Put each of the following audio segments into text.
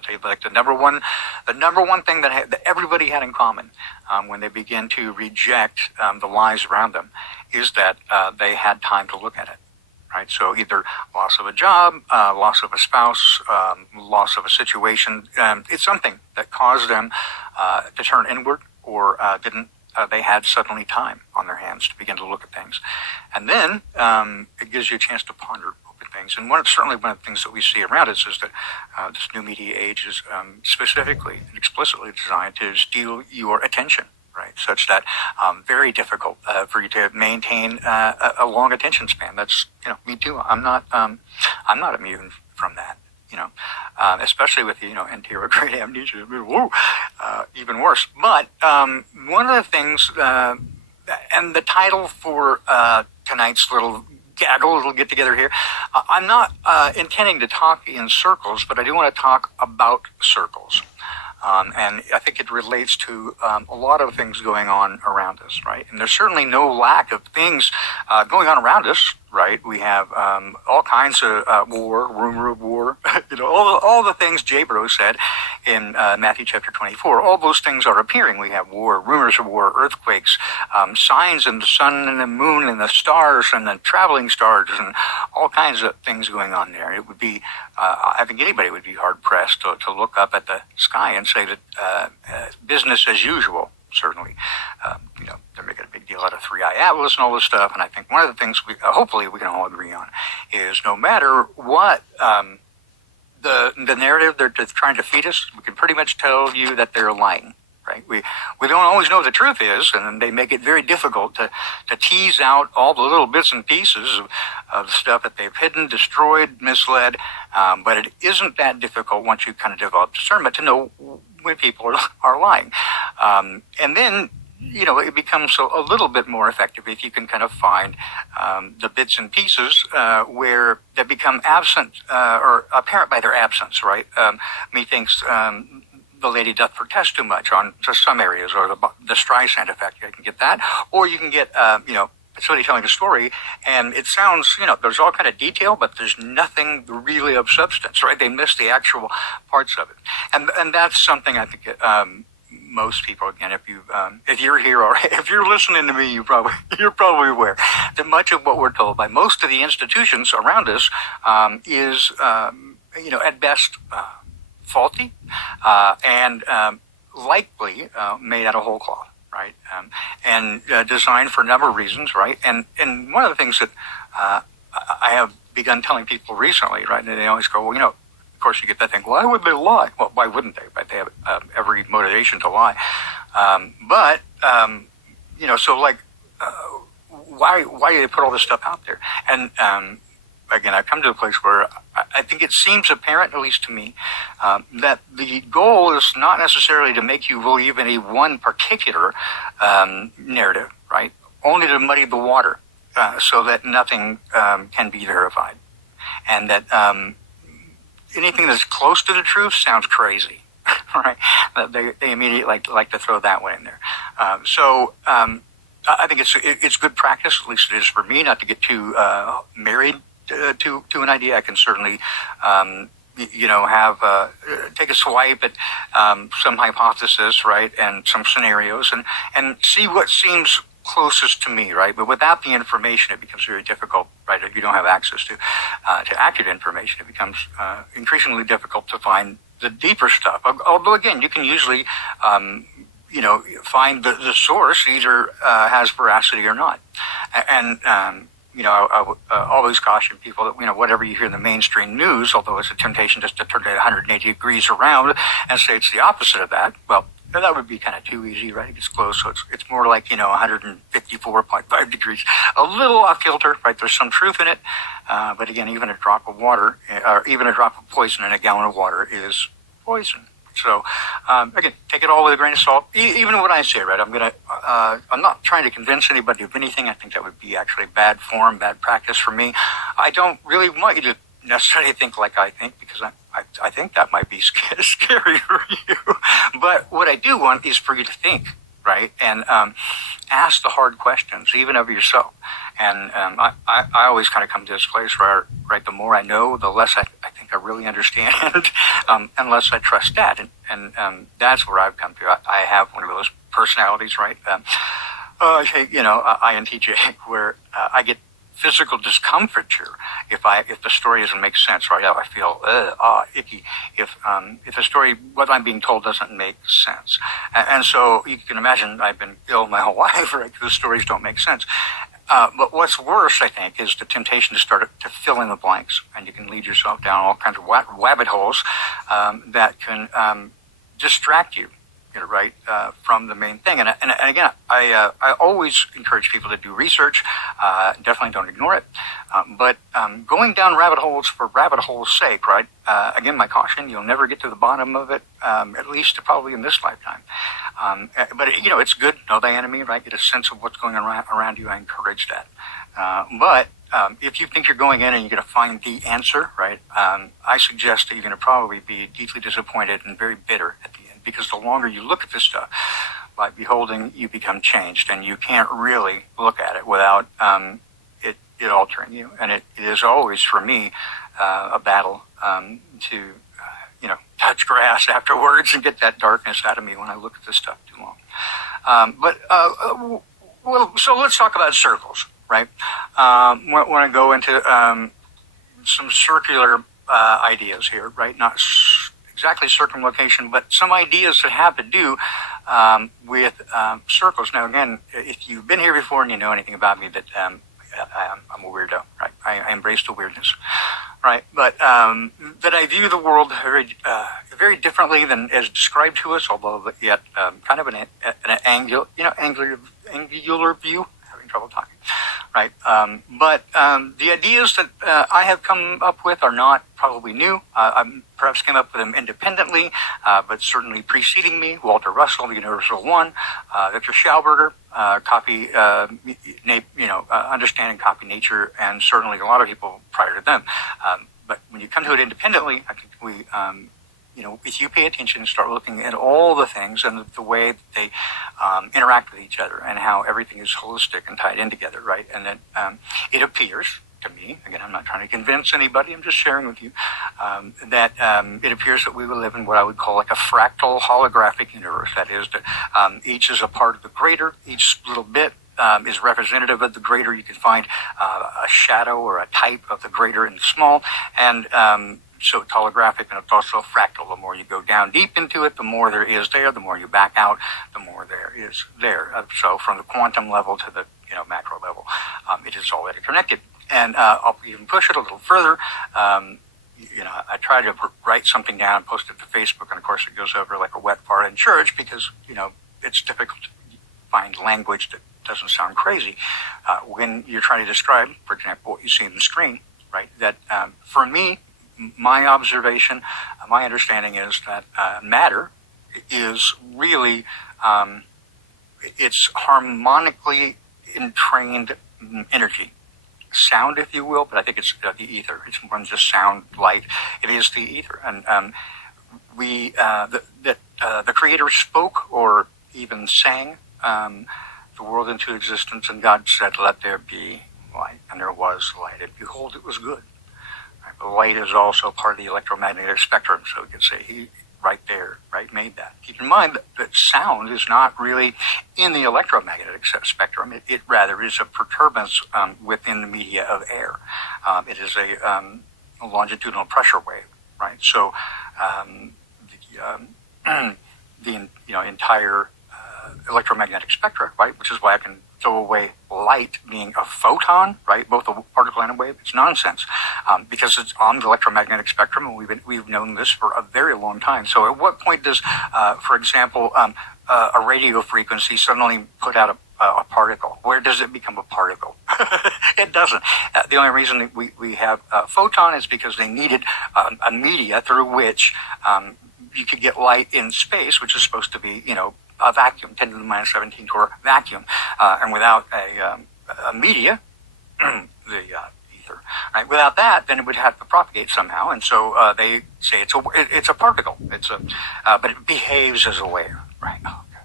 I'll tell you, like the number one thing that everybody had in common when they began to reject the lies around them is that they had time to look at it. Right, so either loss of a job, loss of a spouse, loss of a situation. It's something that caused them to turn inward, or they had suddenly time on their hands to begin to look at things, and then it gives you a chance to ponder over things. And certainly one of the things that we see around us is that this new media age is specifically and explicitly designed to steal your attention. Right, such that very difficult for you to maintain a long attention span. That's me too. I'm not immune from that. Especially with anterograde amnesia. Whoa, even worse. But one of the things, and the title for tonight's little gaggle, little get together here, I'm not intending to talk in circles, but I do want to talk about circles. And I think it relates to a lot of things going on around us, right? And there's certainly no lack of things going on around us, right? We have all kinds of war, rumor of war, all the things Jabro said in Matthew chapter 24. All those things are appearing. We have war, rumors of war, earthquakes, signs in the sun and the moon and the stars and the traveling stars and all kinds of things going on there. It would be, I think anybody would be hard pressed to look up at the sky and say that business as usual. Certainly, they're making a big deal out of 3i Atlas and all this stuff. And I think one of the things hopefully we can all agree on is no matter what the narrative they're trying to feed us, we can pretty much tell you that they're lying. Right? We don't always know what the truth is, and they make it very difficult to tease out all the little bits and pieces of stuff that they've hidden, destroyed, misled. But it isn't that difficult once you kind of develop discernment to know when people are lying. And then, it becomes a little bit more effective if you can kind of find the bits and pieces where they become absent or apparent by their absence, right? Methinks the lady doth protest too much on to some areas, or the Streisand effect. You can get that, or you can get, somebody telling a story, and it sounds, there's all kind of detail, but there's nothing really of substance, right? They miss the actual parts of it, and that's something I think most people, again, if you're here or if you're listening to me, you're probably aware that much of what we're told by most of the institutions around us is, at best, faulty and likely made out of whole cloth. Right, and designed for a number of reasons, right? And one of the things that I have begun telling people recently, right? And they always go, well, of course you get that thing, why would they lie? Well, why wouldn't they? Right? They have every motivation to lie. But so like, why do they put all this stuff out there? And again, I've come to a place where I think it seems apparent, at least to me, that the goal is not necessarily to make you believe any one particular narrative, right? Only to muddy the water so that nothing can be verified. And that anything that's close to the truth sounds crazy, right? They immediately like to throw that one in there. I think it's good practice, at least it is for me, not to get too married to an idea. I can certainly, take a swipe at some hypothesis, right, and some scenarios, and see what seems closest to me, right? But without the information, it becomes very difficult, right? If you don't have access to accurate information, it becomes increasingly difficult to find the deeper stuff. Although, again, you can usually, find the source either has veracity or not, and I always caution people that, whatever you hear in the mainstream news, although it's a temptation just to turn it 180 degrees around and say it's the opposite of that, well, that would be kind of too easy, right? It gets close, so it's more like, 154.5 degrees. A little off kilter, right? There's some truth in it, but again, even a drop of water, or even a drop of poison in a gallon of water is poison. So, again, take it all with a grain of salt. Even when I say, right, I'm not trying to convince anybody of anything. I think that would be actually bad form, bad practice for me. I don't really want you to necessarily think like I think, because I think that might be scary for you. But what I do want is for you to think, right? And ask the hard questions, even of yourself. And I always kind of come to this place where, right, the more I know, the less I think I really understand, unless I trust that. And that's where I've come to. I have one of those personalities, right? INTJ, where I get physical discomfiture if the story doesn't make sense, right? I feel icky if the story, what I'm being told, doesn't make sense. And so you can imagine I've been ill my whole life, right? The stories don't make sense. But what's worse, I think, is the temptation to start to fill in the blanks, and you can lead yourself down all kinds of rabbit holes that can distract you, right, from the main thing. And again, I always encourage people to do research. Definitely don't ignore it. But going down rabbit holes for rabbit holes' sake, right? Again, my caution: you'll never get to the bottom of it, at least probably in this lifetime. But it's good. Know thy enemy, right? Get a sense of what's going on around you. I encourage that. But if you think you're going in and you're going to find the answer, right? I suggest that you're going to probably be deeply disappointed and very bitter at the end, because the longer you look at this stuff, by beholding, you become changed, and you can't really look at it without it altering you. And it is always, for me, a battle to touch grass afterwards and get that darkness out of me when I look at this stuff too long. So let's talk about circles, right? Want to go into some circular ideas here, right? Not exactly circumlocation, but some ideas that have to do with circles. Now, again, if you've been here before and you know anything about me, that I'm a weirdo, right? I embrace the weirdness, right? But that I view the world very differently than as described to us, although yet kind of an angular view. Having trouble talking, right? But the ideas that I have come up with are not probably new. I perhaps came up with them independently, but certainly preceding me. Walter Russell, the Universal One, Victor Schauberger, understanding copy nature, and certainly a lot of people prior to them. But when you come to it independently, I think we, if you pay attention and start looking at all the things and the way that they interact with each other and how everything is holistic and tied in together, right? And then it appears to me, again, I'm not trying to convince anybody, I'm just sharing with you, that it appears that we will live in what I would call like a fractal holographic universe. That is, that each is a part of the greater, each little bit is representative of the greater. You can find a shadow or a type of the greater in the small, and so it's holographic, and it's also fractal. The more you go down deep into it, the more there is there. The more you back out, the more there is there. So from the quantum level to the macro level, it is all interconnected. And I'll even push it a little further. I try to write something down and post it to Facebook, and of course it goes over like a wet fart in church because it's difficult to find language that doesn't sound crazy when you're trying to describe, for example, what you see on the screen. Right? That for me, my observation, my understanding is that matter is really it's harmonically entrained energy. Sound, if you will, but I think it's the ether. It's more than just sound, light. It is the ether, and the Creator spoke or even sang the world into existence, and God said, "Let there be light," and there was light. And behold, it was good. Right? But light is also part of the electromagnetic spectrum, so we could say He right there, right, made that. Keep in mind that sound is not really in the electromagnetic spectrum. It rather is a perturbance within the media of air. It is a longitudinal pressure wave, right? So the entire electromagnetic spectra, right, which is why I can throw away light being a photon, right, both a particle and a wave. It's nonsense because it's on the electromagnetic spectrum, and we've known this for a very long time. So at what point does, for example, a radio frequency suddenly put out a particle? Where does it become a particle? It doesn't. The only reason that we have a photon is because they needed a media through which you could get light in space, which is supposed to be, a vacuum, 10 to the minus 17 torr vacuum, and without a media, the ether, right? Without that, then it would have to propagate somehow, and so they say it's a particle. But it behaves as a wave, right? Oh, okay.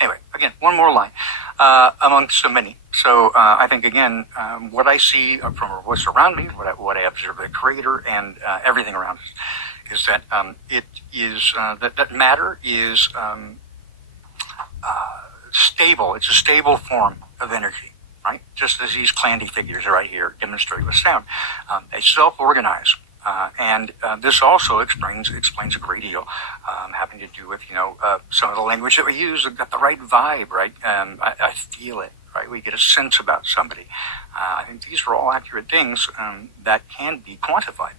Anyway, again, one more line amongst so many. So I think, again, what I see from what's around me, what I observe the Creator and everything around us, is that it is that matter is stable. It's a stable form of energy, right? Just as these clandy figures right here demonstrate with sound. They self-organize. And this also explains a great deal having to do with, some of the language that we use. We've got the right vibe, right? I feel it, right? We get a sense about somebody. I think these are all accurate things that can be quantified.